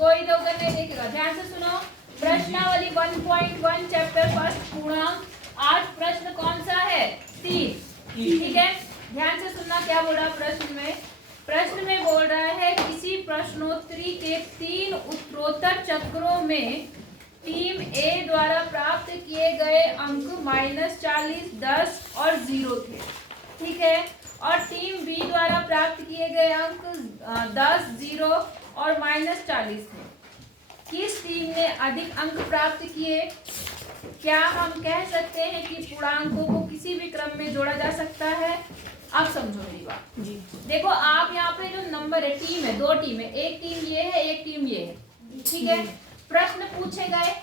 कोई इधर उधर नहीं देखेगा। ध्यान से सुनो, प्रश्नावली 1.1 चैप्टर फर्स्ट पूर्णांक। आज प्रश्न कौन सा है? 3। ठीक है, ध्यान से सुनना क्या बोल रहा है प्रश्न में। प्रश्न में बोल रहा है किसी प्रश्नोत्तरी के 3 उत्तरोत्तर चक्रों में टीम ए द्वारा प्राप्त किए गए अंक -40, 10 और 0 थे। ठीक है, और टीम बी द्वारा प्राप्त किए गए अंक 10, 0 और -40 थे। किस टीम ने अधिक अंक प्राप्त किए? क्या हम कह सकते हैं कि पूर्णांकों को किसी भी क्रम में जोड़ा जा सकता है? अब समझो मेरी बात जी। देखो आप यहाँ पे जो नंबर है, टीम है, 2 टीम है, एक टीम ये है, एक टीम ये है। ठीक है, प्रश्न पूछे गए,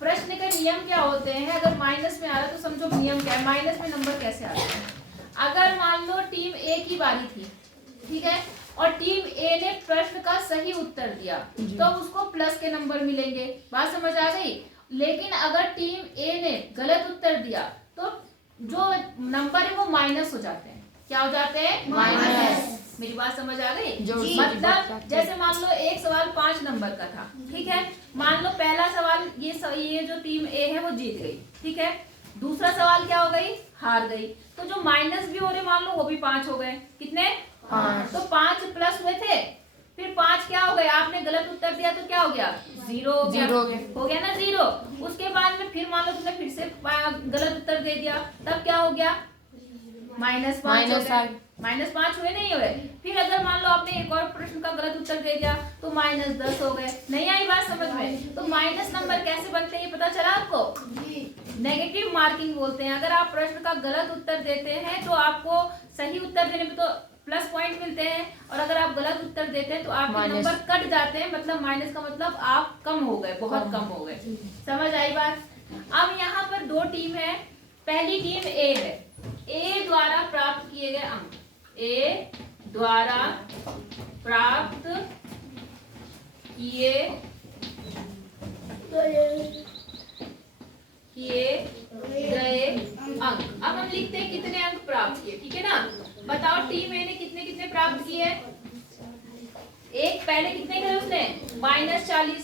प्रश्न के नियम क्या होते हैं? अगर माइनस में आ रहा है तो समझो नियम क्या है, माइनस में नंबर कैसे आता है। अगर मान लो टीम ए की बारी थी, ठीक है, और टीम ए ने प्रश्न का सही उत्तर दिया तो उसको प्लस के नंबर मिलेंगे। बात समझ आ गई? लेकिन अगर टीम ए ने गलत उत्तर दिया तो जो नंबर है वो माइनस हो जाते हैं। क्या हो जाते हैं? माइनस। मेरी बात समझ आ गई? मतलब जैसे मान लो एक सवाल 5 नंबर का था, ठीक है, मान लो पहला सवाल ये जो टीम ए है वो जीत गई, ठीक है, दूसरा सवाल क्या हो गई? हार गई। तो जो माइनस भी हो रहे मान लो वो भी 5 हो गए। कितने? 5। तो 5 प्लस हुए थे, फिर 5 क्या हो गए? आपने गलत उत्तर दिया तो क्या हो गया? 0 हो गया। हो गया ना 0। उसके बाद में फिर मान लो तुमने फिर से गलत उत्तर दे दिया, तब क्या हो गया? -5। -5 हुए, नहीं हुए? फिर अगर मान लो आपने एक और प्रश्न का गलत उत्तर दे दिया तो -10 हो गए। नहीं आई बात समझ में? तो माइनस नंबर कैसे बनते हैं ये पता चला आपको? नेगेटिव मार्किंग बोलते हैं। अगर आप प्रश्न का गलत उत्तर देते हैं तो आपको सही उत्तर देने पे तो प्लस पॉइंट मिलते हैं, और अगर आप गलत उत्तर देते हैं तो आपके नंबर कट जाते हैं। मतलब माइनस का मतलब आप कम हो गए, बहुत कम हो गए। समझ आई बात? अब यहाँ पर 2 टीम है। पहली टीम ए है, ए द्वारा प्राप्त किए गए अंक, ए द्वारा प्राप्त किए गए अंक। अब हम लिखते हैं कितने अंक प्राप्त किए, ठीक है ना? बताओ टीम ए ने कितने कितने प्राप्त किए? एक पहले कितने करे उसने? -40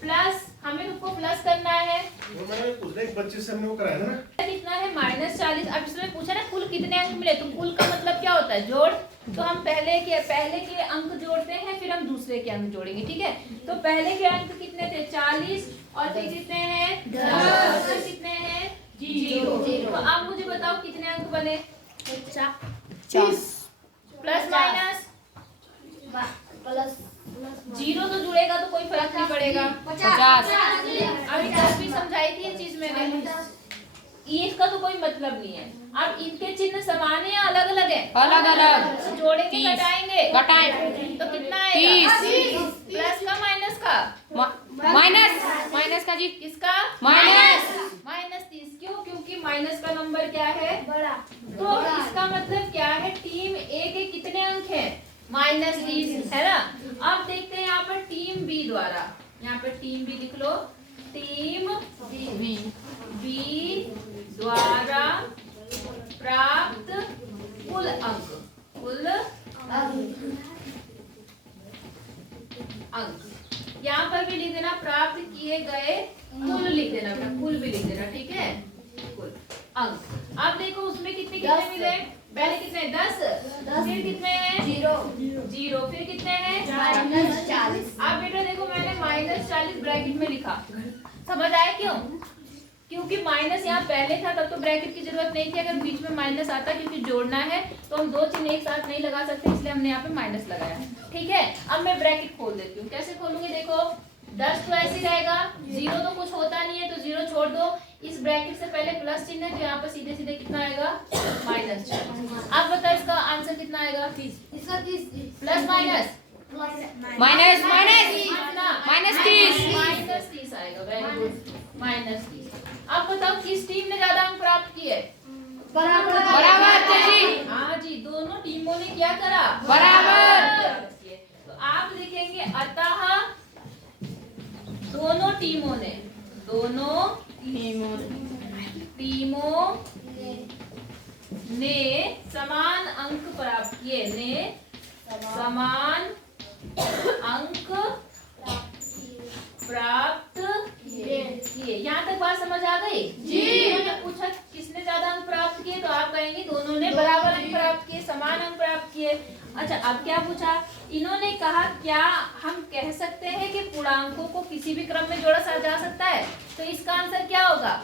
प्लस, हमें उसको प्लस करना है। वो मैंने उसने एक बच्चे से हमने वो कराया ना, कितना है? -40। अब इसमें पूछा ना कुल कितने अंक मिले, तो कुल का मतलब क्या होता है? जोड़। तो हम पहले के अंक जोड़ते हैं, फिर हम दूसरे के अंक जोड़ेंगे, ठीक है? तो पहले के अंक कितने थे? 40, और फिर कितने हैं? 10। कितने हैं? 0। तो अब मुझे बताओ कितने अंक बने? 40 प्लस माइनस 0 तो जुड़ेगा तो कोई फर्क नहीं पड़ेगा। 50। अभी 10 भी समझाई थी ये चीज मैंने। इसका तो कोई मतलब नहीं है। अब इनके चिन्ह समान है या अलग अलग है? अलग अलग। तो जोड़ेंगे घटाएंगे? घटाएं तो कितना आएगा? 30। प्लस का माइनस का? माइनस का जी। किसका? -30। क्यों? क्योंकि माइनस का नंबर क्या है? बड़ा। तो इसका मतलब क्या है? टीम ए के कितने अंक हैं? -30 है ना? अब देखते हैं यहाँ पर टीम बी द्वारा, यहाँ पर टीम बी लिख लो। टीम बी द्वारा प्राप्त कुल अंक, यहाँ पर भी लिख देना, प्राप्त किए गए कुल लिख देना, कुल भी लिख देना, ठीक है? कुल अंक। अब देखो उसमें कितने कितने मिले? पहले कितने? 10। फिर कितने हैं? 0। फिर कितने हैं? -40। अब बेटा देखो मैंने -40 ब्रैकेट में लिखा, समझ आया क्यों? क्योंकि माइनस यहाँ पहले था तब तो ब्रैकेट की जरूरत नहीं थी। अगर बीच में माइनस आता क्योंकि जोड़ना है तो हम 2 चिन्ह एक साथ नहीं लगा सकते, इसलिए हमने यहाँ पे माइनस लगाया, ठीक है? अब मैं ब्रैकेट खोल देती हूँ। कैसे खोलूंगी? देखो 10 तो ऐसे रहेगा, 0 तो कुछ होता नहीं है तो 0 छोड़ दो। इस ब्रैकेट से पहले प्लस चिन्ह है तो यहाँ पर सीधे सीधे कितना आएगा? -40। अब बताओ इसका आंसर कितना आएगा? 30। इसका 30 प्लस माइनस -30 आएगा। Very good, -30। अब बताओ किस टीम ने ज्यादा अंक प्राप्त किए? बराबर जी। हाँ जी, दोनों टीमों ने क्या करा? बराबर। तो आप लिखेंगे अतः दोनों टीमों ने समान अंक प्राप्त किए, समान अंक अब क्या पूछा, इन्होंने कहा क्या हम कह सकते हैं कि पूर्णांकों को किसी भी क्रम में जोड़ा जा सकता है? तो इसका आंसर क्या होगा?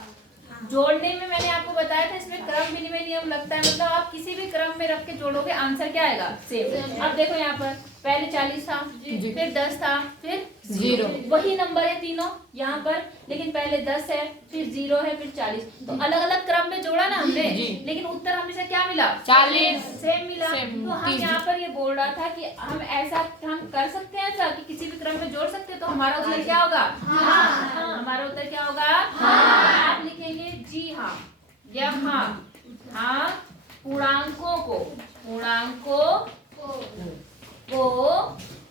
जोड़ने में मैंने आपको बताया था इसमें क्रम विनिमय नियम लगता है, मतलब आप किसी भी क्रम में रख के जोड़ोगे आंसर क्या आएगा? सेम। अब देखो यहाँ पर पहले 40 था, फिर 10 था, फिर 0। वही नंबर है तीनों यहाँ पर, लेकिन पहले 10 है, फिर 0 है, फिर 40। तो अलग अलग क्रम में जोड़ा ना हमने, लेकिन उत्तर हमेशा क्या मिला? 40 सेम मिला। तो हम यहाँ पर ये बोल रहा था कि हम ऐसा हम कर सकते हैं ऐसा कि किसी भी क्रम में जोड़ सकते हैं, तो हमारा उत्तर क्या होगा? हाँ। हमारा उत्तर क्या होगा? आप लिखेंगे जी हाँ, यहाँ हाँ पूर्णांकों को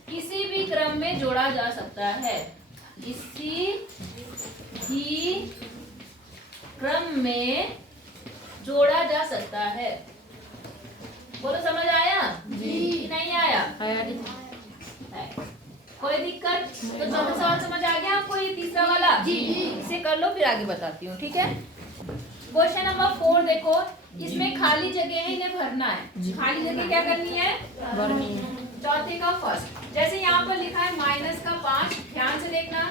किसी भी क्रम में जोड़ा जा सकता है, किसी भी क्रम में जोड़ा जा सकता है। बोलो समझ आया जी? नहीं आया? कोई दिक्कत? तो चौथा सवाल समझ आ गया आपको? ये तीसरा वाला जी, इसे कर लो फिर आगे बताती हूँ, ठीक है? क्वेश्चन नंबर 4 देखो, इसमें खाली जगह है, इन्हें भरना है। खाली जगह क्या करनी है? भरनी है। चौथे का फर्स्ट, जैसे यहाँ पर लिखा है माइनस का 5, ध्यान से देखना,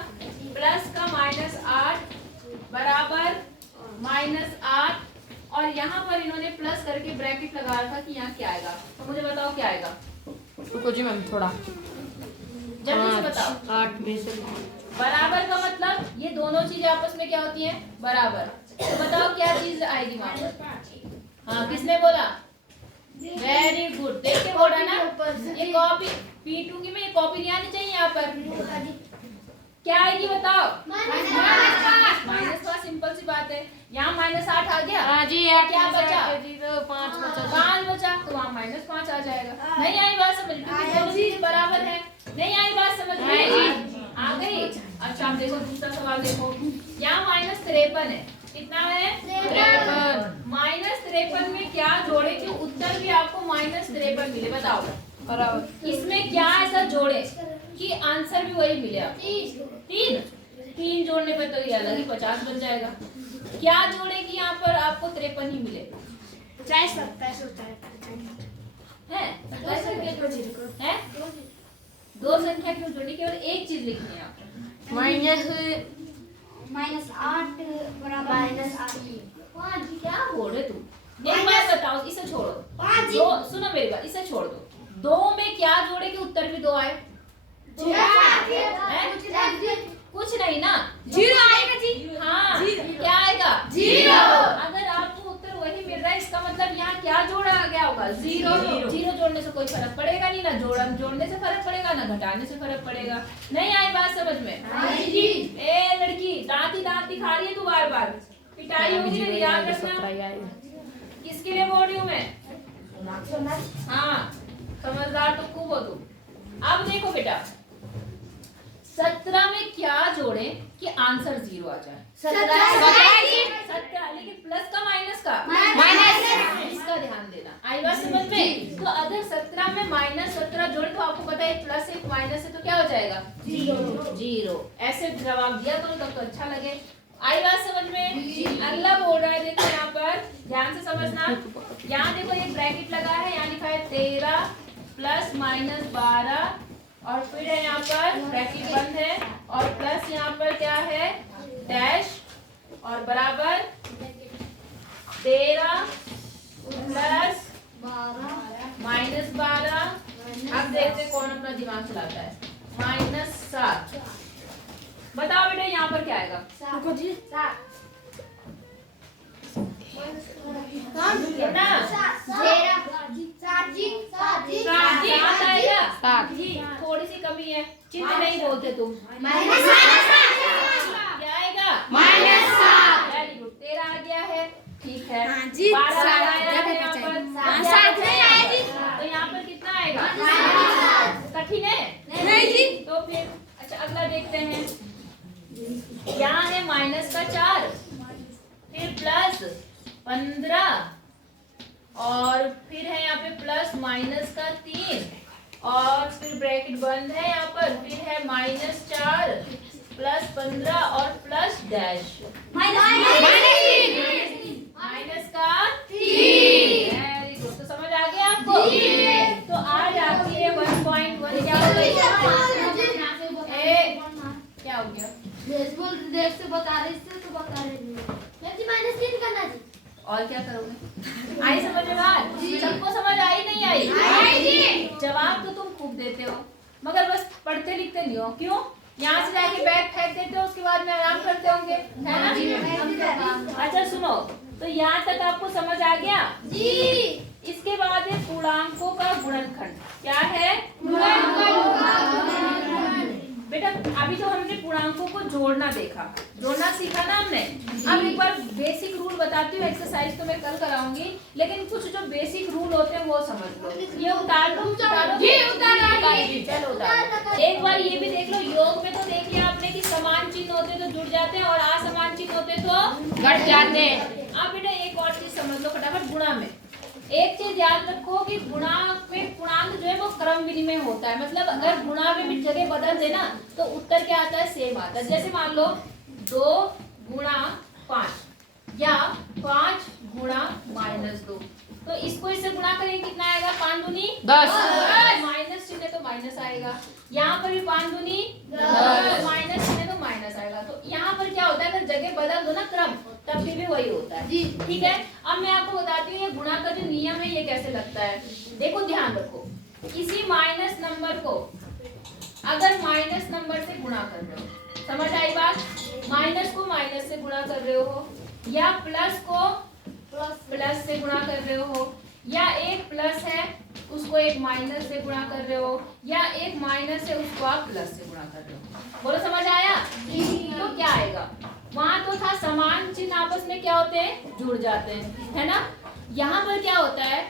प्लस का -8 बराबर -8, और यहाँ पर इन्होंने प्लस करके ब्रैकेट लगा रखा कि यहाँ क्या आएगा। तो मुझे बताओ क्या आएगा? रुको जी मैम थोड़ा, जल्दी से बताओ। 8 में से बराबर का मतलब ये दोनों चीजें आपस में क्या होती हैं? बराबर। तो बताओ क्या चीज आएगी वहां पर? हाँ, किसने बोला? वेरी गुड, देख के बोला ना। ये कॉपी पीटूंगी मैं, ये कॉपी नहीं आनी चाहिए यहाँ पर। क्या आएगी बताओ? -5। सिंपल सी बात है। यहाँ -8 आ गया। हाँ जी, क्या बचा? 5 बचा। 5 बचा, तो वहाँ -5 आ जाएगा। नहीं आई बात समझ में? दोनों चीजें बराबर है। नहीं आई बात समझ में? आ गई। अच्छा आप देखो दूसरा सवाल देखो, यहाँ -53 है। कितना है? 53। -53 में क्या जोड़े कि उत्तर भी आपको -53 मिले? बताओ बराबर। इसमें क्या ऐसा जोड़े कि आंसर भी वही मिले आपको? 3 जोड़ने पे तो ये अलग ही 50 बन जाएगा। क्या जोड़े कि यहाँ पर आपको 53 ही मिले? 27 होता है। है? दो संख्या क्यों जोड़ी? केवल एक चीज लिखनी है आपको। -8 बराबर -8। क्या बोल रहे तुम? एक बात बताओ, इसे छोड़ो। दो, सुनो मेरी बात, इसे छोड़ दो। 2 में क्या जोड़े कि उत्तर भी 2 आए? कुछ नहीं ना, 0 आएगा जी। हाँ, क्या आएगा? 0। अगर आपको उत्तर वही मिल रहा है, इसका मतलब यहाँ क्या जोड़ा गया होगा? 0। 0 जोड़ने से कोई फर्क पड़ेगा नहीं, ना जोड़ने से फर्क पड़ेगा, ना घटाने से फर्क पड़ेगा। नहीं आई बात समझ में? ए लड़की, दांत दिखा रही है तू बार बार, पिटाई होगी ना, याद रखना। किसके लिए बोल रही हूँ मैं? हाँ, समझदार तो खूब हो तुम। अब देखो बेटा, 17 में क्या जोड़े कि आंसर 0 आ जाए? 17, लेकिन प्लस का माइनस का? इसका ध्यान देना। आई बात समझ में? तो अगर 17 में -17 जोड़े तो आपको पता है प्लस एक माइनस है तो क्या हो जाएगा? 0। ऐसे जवाब दिया करो तब तो अच्छा लगे। आई बात समझ में? अगला बोल रहा है, देखो यहाँ पर ध्यान से समझना। यहाँ देखो एक ब्रैकेट लगा है, यहाँ लिखा है 13 + -12, और फिर है यहाँ पर ब्रैकेट बंद है, और प्लस यहाँ पर क्या है? डैश, और बराबर 13 + -12। अब देखते कौन अपना दिमाग चलाता है। -7। बताओ बेटा यहाँ पर क्या आएगा? कितना? 7 जी, थोड़ी सी कमी है, चिन्ह नहीं बोलते तुम। क्या आएगा? -7। वेरी गुड, 13 आ गया है, ठीक है। 12 आया है यहाँ पर, तो यहाँ पर कितना आएगा? कठिन है? नहीं जी। तो फिर अच्छा अगला देखते हैं। यहाँ है -4, फिर +15, और फिर है यहाँ पे +-3, और फिर ब्रैकेट बंद है यहाँ पर, फिर है -4 + 15 और प्लस डैश -3। वेरी गुड, तो समझ आ गया आपको? तो आज आपकी क्या हो गया? क्या हो गया? बेसबॉल देख से बता रहे इससे तो बता रहे नहीं मैम जी -3 करना जी और क्या करोगे? आई समझ में बात? सबको समझ आई नहीं आई? जवाब तो तुम खूब देते हो मगर बस पढ़ते लिखते नहीं हो। क्यों? यहाँ से जाके बैग फेंक देते हो, उसके बाद में आराम करते होंगे, है ना? अच्छा सुनो, तो यहाँ तक आपको समझ आ गया जी। इसके बाद है पूर्णांकों का गुणनखंड। क्या है? बेटा अभी तो हमने पूर्णांकों को जोड़ना देखा, जोड़ना सीखा ना हमने। अब एक बार बेसिक रूल बताती हूँ, एक्सरसाइज तो मैं कल कराऊंगी, लेकिन कुछ जो बेसिक रूल होते हैं वो समझ लो। ये उतार लो, उतारो जी, उतारो चलो उतारो। एक बार ये भी देख लो, योग में तो देख लिया आपने कि समान चिन्ह होते तो जुड़ जाते हैं और असमान चिन्ह होते तो घट जाते हैं। अब बेटा एक और चीज समझ लो फटाफट, गुणा में एक चीज याद रखो कि गुणा में पूर्णांक जो है वो क्रम विनिमय होता है। मतलब अगर गुणा में भी जगह बदल दे ना तो उत्तर क्या आता है? सेम आता है। जैसे मान लो 2 गुणा 5 या 5 गुणा -2, तो इसको इससे गुणा करेंगे कितना आएगा? 5 दूनी 10। माइनस चिन्ह तो माइनस आएगा। यहाँ पर भी 5 दूनी 10, माइनस चिन्ह तो माइनस आएगा। तो यहाँ पर क्या होता है, अगर जगह बदल दो ना क्रम, तब भी वही होता है। ठीक है, अब मैं आपको बताती हूँ ये गुणा का जो नियम है ये कैसे लगता है। देखो ध्यान रखो, किसी माइनस नंबर को अगर माइनस नंबर से गुणा कर रहे हो, समझ आई बात? माइनस को माइनस से गुणा कर रहे हो या प्लस को प्लस से गुणा कर रहे हो, या एक प्लस है उसको एक माइनस से गुणा कर रहे हो, या एक माइनस है उसको आप प्लस से गुणा कर रहे हो। बोलो समझ आया? तो क्या आएगा? वहां तो था समान चिन्ह आपस में क्या होते हैं? जुड़ जाते हैं, है ना? यहाँ पर क्या होता है,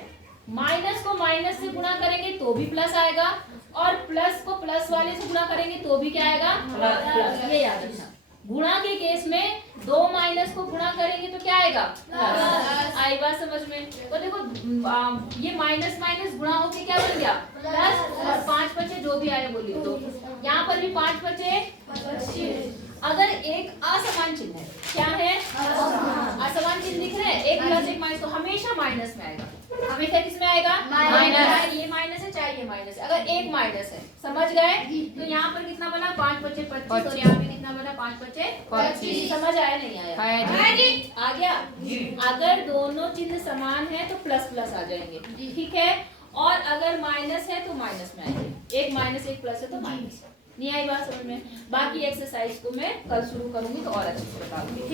माइनस को माइनस से गुणा करेंगे तो भी प्लस आएगा और प्लस को प्लस वाले से गुणा करेंगे तो भी क्या आएगा? प्लस। ये याद रखना, गुणा के केस में 2 माइनस को गुणा करेंगे तो क्या आएगा? प्लस। आई बात समझ में? तो देखो ये माइनस माइनस गुणा होके क्या बन गया? प्लस। और 5 बचे जो भी आए बोलिए तो यहाँ पर भी 5 बचे। अगर एक असमान चिन्ह है, क्या है? असमान चिन्ह दिख रहे हैं, एक प्लस एक माइनस, तो हमेशा माइनस में आएगा। हमेशा किस में आएगा? माइनस। चाहे ये माइनस है चाहे ये माइनस है। अगर एक माइनस है, समझ गए? तो यहाँ पर कितना बना? 5 बचे 25 और यहाँ पे कितना बना? 5 बचे 25। समझ आया नहीं आया? आ गया। अगर दोनों चिन्ह समान है तो प्लस प्लस आ जाएंगे, ठीक है? और अगर माइनस है तो माइनस में आएंगे। एक माइनस एक प्लस है तो माइनस। नहीं आई बात समझ में? बाकी एक्सरसाइज को मैं कल शुरू करूंगी तो और अच्छे से बताऊंगी।